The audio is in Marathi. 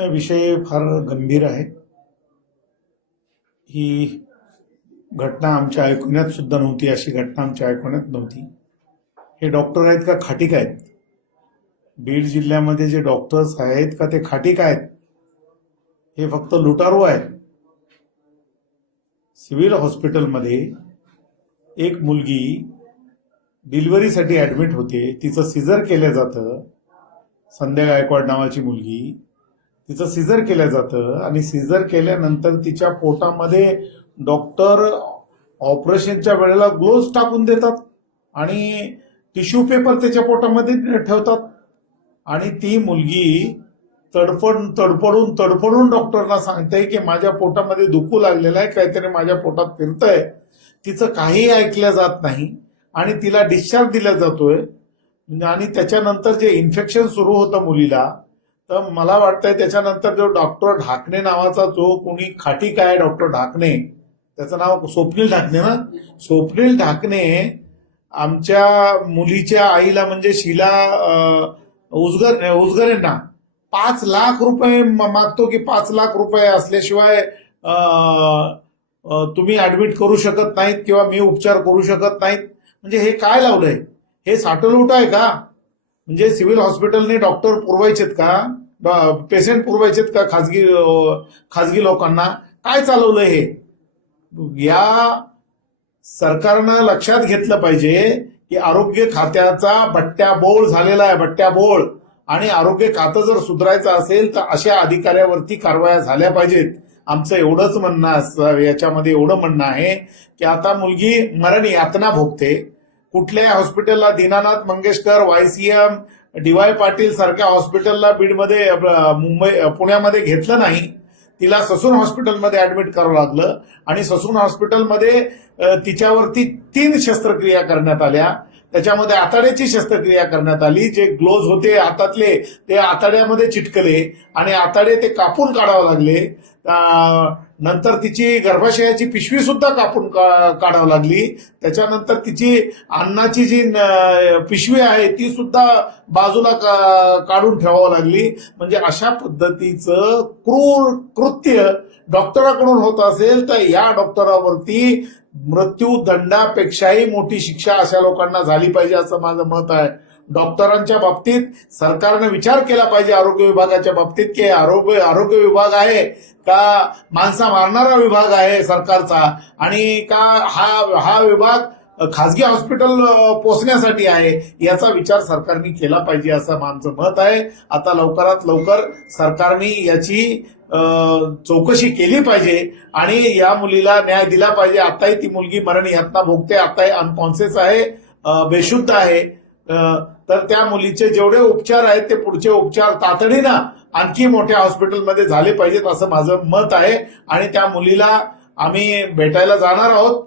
नाही, विषय फार गंभीर आहे. ही घटना आमच्या ऐकण्यात सुद्धा नव्हती. अशी घटना आमच्या ऐकण्यात नव्हती. हे डॉक्टर आहेत का खाटीक आहेत? बीड जिल्ह्यामध्ये जे डॉक्टर्स आहेत का ते खाटीक आहेत? हे फक्त लुटारू आहेत? सिव्हिल हॉस्पिटलमध्ये एक मुलगी डिलिव्हरीसाठी ऍडमिट होते. तिचं सिझर केलं जातं. संध्या गायकवाड नावाची मुलगी, तिचं सिझर केलं जातं आणि सिझर केल्यानंतर तिच्या पोटामध्ये डॉक्टर ऑपरेशनच्या वेळेला ग्लोव्ज टाकून देतात आणि टिश्यू पेपर त्याच्या पोटामध्ये ठेवतात आणि ती मुलगी तडफडून डॉक्टरना सांगते की माझ्या पोटामध्ये दुखू लागलेलं आहे, काहीतरी माझ्या पोटात फिरतंय. तिचं काही ऐकलं जात नाही आणि तिला डिस्चार्ज दिला जातोय. आणि त्याच्यानंतर जे इन्फेक्शन सुरू होतं मुलीला, तर मला वाटतंय त्याच्यानंतर जो डॉक्टर ढाकणे नावाचा जो कोणी खाटीक आहे, डॉक्टर ढाकणे, त्याचं नाव स्वप्नील ढाकणे ना, स्वप्नील ढाकणे आमच्या मुलीच्या आईला म्हणजे शीला उजगरेंना 5 लाख रुपये मागतो की 5 लाख रुपये असल्याशिवाय तुम्ही ऍडमिट करू शकत नाहीत किंवा मी उपचार करू शकत नाहीत. म्हणजे हे काय लावलंय? हे साठवलूट आहे का? म्हणजे सिव्हिल हॉस्पिटलने डॉक्टर पुरवायचेत का? पेशंट पुरवायचेत का खाजगी लोकांना? काय चालवलंय हे? या सरकारनं लक्षात घेतलं पाहिजे की आरोग्य खात्याचा बट्ट्याबोळ झालेला आहे, बट्ट्याबोळ. आणि आरोग्य खातं जर सुधारायचं असेल तर अशा अधिकाऱ्यावरती कारवाया झाल्या पाहिजेत. आमचं एवढंच म्हणणं, याच्यामध्ये एवढं म्हणणं आहे की आता मुलगी मरण यातना भोगते. कुठल्याही हॉस्पिटलला, दीनानाथ मंगेशकर, YCM, DY पाटील सारख्या हॉस्पिटलला बीडमध्ये, पुण्यामध्ये घेतलं नाही. तिला ससून हॉस्पिटलमध्ये ऍडमिट करावं लागलं आणि ससून हॉस्पिटलमध्ये तिच्यावरती 3 शस्त्रक्रिया करण्यात आल्या. त्याच्यामध्ये आतड्याची शस्त्रक्रिया करण्यात आली. जे ग्लोव्ज होते हातातले ते आतड्यामध्ये चिटकले आणि आतडे ते कापून काढावे लागले. नंतर तिची गर्भाशयाची पिशवी सुद्धा कापून काढावी लागली. त्याच्यानंतर तिची अन्नाची जी पिशवी आहे ती सुद्धा बाजूला काढून ठेवावं लागली. म्हणजे अशा पद्धतीचं क्रूर कृत्य डॉक्टराकडून होत असेल तर या डॉक्टरावरती मृत्यूदंडापेक्षाही मोठी शिक्षा अशा लोकांना झाली पाहिजे असं माझं मत आहे. डॉक्टरांच्या बाबतीत सरकारने विचार केला पाहिजे, आरोग्य विभागाच्या बाबतीत, की आरोग्य विभाग आहे का माणसा मारणारा विभाग आहे सरकारचा, आणि का हा विभाग खासगी हॉस्पिटल पोचण्यासाठी आहे, याचा विचार सरकारने केला पाहिजे असं माझं मत आहे. आता लवकरात लवकर सरकारने याची चौकशी केली पाहिजे आणि या मुलीला न्याय दिला पाहिजे. आताही ती मुलगी मरण यातना भोगते, आताही अनकॉन्शियस आहे, बेशुद्ध आहे. तर त्या मुलीचे जेवढे उपचार आहेत ते पुढचे उपचार तातडीनं आणखी मोठ्या हॉस्पिटलमध्ये झाले पाहिजेत असं माझं मत आहे. आणि त्या मुलीला आम्ही भेटायला जाणार आहोत.